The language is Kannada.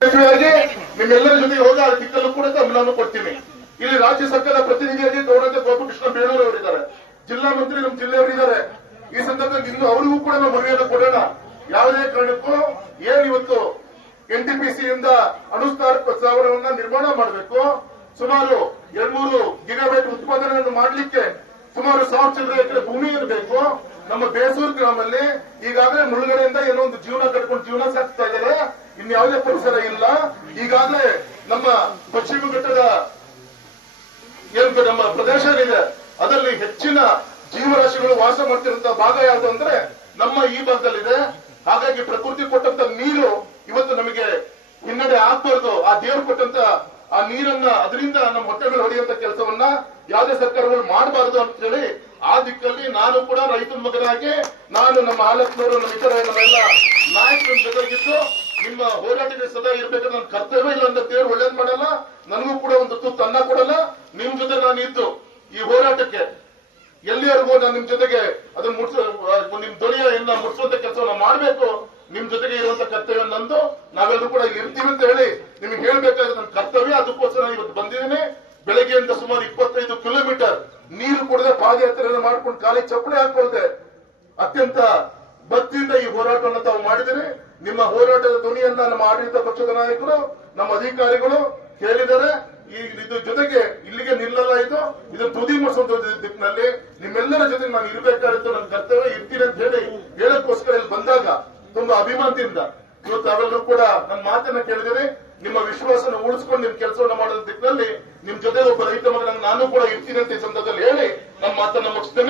ನಿಮ್ಮೆಲ್ಲರ ಜೊತೆಗೆ ಹೋಗಿ ಆ ದಿಕ್ಕಲ್ಲೂ ಕೂಡ ಗಮನವನ್ನು ಕೊಡ್ತೀನಿ. ಇಲ್ಲಿ ರಾಜ್ಯ ಸರ್ಕಾರದ ಪ್ರತಿನಿಧಿಯಾಗಿ ಗೌರವ ಗೋಪಕೃಷ್ಣ ಬೇಳೂರು ಅವರಿದ್ದಾರೆ, ಜಿಲ್ಲಾ ಮಂತ್ರಿ ನಮ್ಮ ಜಿಲ್ಲೆಯವರಿದ್ದಾರೆ. ಈ ಸಂದರ್ಭದಲ್ಲಿ ಇನ್ನು ಅವರಿಗೂ ಕೂಡ ನಾವು ಮನವಿಯನ್ನು ಕೊಡೋಣ. ಯಾವುದೇ ಕಾರಣಕ್ಕೂ ಇವತ್ತು NTPC ಯಿಂದ ಅನುಸ್ಮಾರಕ ಸ್ಥಾವರವನ್ನ ನಿರ್ಮಾಣ ಮಾಡಬೇಕು. ಸುಮಾರು 200 ಗಿಗಾವ್ಯಾಟ್ ಉತ್ಪಾದನೆಯನ್ನು ಮಾಡಲಿಕ್ಕೆ ಸುಮಾರು 1000 ಎಕರೆ ಭೂಮಿ ಇರಬೇಕು. ನಮ್ಮ ಬೇಸೂರು ಗ್ರಾಮಲ್ಲಿ ಈಗಾಗಲೇ ಮುಳುಗಡೆಯಿಂದ ಏನೋ ಒಂದು ಜೀವನ ಕಟ್ಕೊಂಡು ಜೀವನ ಸಾಗಿಸ್ತಾ ಇದ್ದಾರೆ. ಇನ್ಯಾವುದೇ ಪರಿಸರ ಇಲ್ಲ. ಈಗಾಗಲೇ ನಮ್ಮ ಪಶ್ಚಿಮ ಘಟ್ಟದ ನಮ್ಮ ಪ್ರದೇಶ ಏನಿದೆ ಅದರಲ್ಲಿ ಹೆಚ್ಚಿನ ಜೀವರಾಶಿಗಳು ವಾಸ ಮಾಡ್ತಿರುವಂತಹ ಭಾಗ ಯಾವುದು ಅಂದ್ರೆ ನಮ್ಮ ಈ ಭಾಗದಲ್ಲಿದೆ. ಹಾಗಾಗಿ ಪ್ರಕೃತಿ ಕೊಟ್ಟಂತ ನೀರು ಇವತ್ತು ನಮಗೆ ಹಿನ್ನಡೆ ಆಗ್ಬಾರ್ದು. ಆ ದೇವರು ಕೊಟ್ಟಂತ ಆ ನೀರನ್ನ ಅದರಿಂದ ನಮ್ಮ ಹೊಟ್ಟೆ ಮೇಲೆ ಹೊಡೆಯುವಂತ ಕೆಲಸವನ್ನ ಯಾವುದೇ ಸರ್ಕಾರಗಳು ಮಾಡಬಾರದು ಅಂತ ಹೇಳಿ ಆ ದಿಕ್ಕಲ್ಲಿ ನಾನು ಕೂಡ ರೈತರ ಮಗನಾಗಿ ನಾನು ನಮ್ಮ ಹಾಲತ್ನವರು ನಮ್ಮ ಇತರ ನಮ್ಮೆಲ್ಲ ನಾಯಕರ ಜೊತೆಗಿದ್ದು ನಿಮ್ಮ ಹೋರಾಟಕ್ಕೆ ಸದಾ ಇರಬೇಕಾದ್ರೆ ನನ್ನ ಕರ್ತವ್ಯ ಇಲ್ಲ ಅಂತ ದೇವರು ಒಳ್ಳೇದ್ ಮಾಡಲ್ಲ. ನನಗೂ ಕೂಡ ಒಂದು ತುತ್ತು ಅನ್ನ ಕೊಡಲ್ಲ. ನಿಮ್ ಜೊತೆ ನಾನು ಇದ್ದು ಈ ಹೋರಾಟಕ್ಕೆ ಎಲ್ಲಿವರೆಗೂ ನಾನು ನಿಮ್ ಜೊತೆಗೆ ಅದನ್ನ ನಿಮ್ ಧ್ವನಿಯನ್ನ ಮುಟ್ಟಿಸುವಂತ ಕೆಲಸವನ್ನ ಮಾಡಬೇಕು. ನಿಮ್ ಜೊತೆಗೆ ಇರುವಂತ ಕರ್ತವ್ಯ ನಂದು. ನಾವೆಲ್ಲರೂ ಕೂಡ ಇಲ್ಲಿ ಇರ್ತೀವಿ ಅಂತ ಹೇಳಿ ನಿಮ್ಗೆ ಹೇಳ್ಬೇಕಾದ್ರೆ ನನ್ನ ಕರ್ತವ್ಯ. ಅದಕ್ಕೋಸ್ಕರ ಇವತ್ತು ಬಂದಿದ್ದೀನಿ. ಬೆಳಗ್ಗೆಯಿಂದ ಸುಮಾರು 25 ಕಿಲೋಮೀಟರ್ ನೀರು ಕುಡದೆ ಪಾದಯಾತ್ರೆಯನ್ನು ಮಾಡ್ಕೊಂಡು ಕಾಲಿ ಚಪ್ಪಲಿ ಹಾಕೊಳ್ದೆ ಅತ್ಯಂತ ಭಕ್ತಿಯಿಂದ ಈ ಹೋರಾಟವನ್ನು ತಾವು ಮಾಡಿದರೆ ನಿಮ್ಮ ಹೋರಾಟದ ಧ್ವನಿಯನ್ನ ನಮ್ಮ ಆಡಳಿತ ಪಕ್ಷದ ನಾಯಕರು ನಮ್ಮ ಅಧಿಕಾರಿಗಳು ಕೇಳಿದರೆ ಇದ್ರ ಜೊತೆಗೆ ಇಲ್ಲಿಗೆ ನಿಲ್ಲಲ್ಲ. ಇದನ್ನು ತುದಿ ಮುಡಿಸುವಂತ ದಿಕ್ಕಿನಲ್ಲಿ ನಿಮ್ಮೆಲ್ಲರ ಜೊತೆ ನಾನು ಇರಬೇಕಾಗಿತ್ತು. ನನ್ನ ಕರ್ತವ್ಯ ಇರ್ತೀನಿ ಅಂತ ಹೇಳಿ ಹೇಳಕ್ಕೋಸ್ಕರ ಇಲ್ಲಿ ಬಂದಾಗ ತುಂಬಾ ಅಭಿಮಾನದಿಂದ ಇವತ್ತು ತಾವೆಲ್ಲರೂ ಕೂಡ ನನ್ನ ಮಾತನ್ನ ಕೇಳಿದರೆ ನಿಮ್ಮ ವಿಶ್ವಾಸನ ಉಳಿಸ್ಕೊಂಡು ನಿಮ್ ಕೆಲಸವನ್ನ ಮಾಡೋದ ದಿಕ್ಕಿನಲ್ಲಿ ನಿಮ್ ಜೊತೆ ಒಬ್ಬ ರೈತ ಮಗನಾಗ ನಾನು ಕೂಡ ಇರ್ತೀನಿ ಅಂತ ಈ ಸಂದರ್ಭದಲ್ಲಿ ಹೇಳಿ ನಮ್ಮ ಮಾತನ್ನ ಮುಗಿಸ್ತೇನೆ.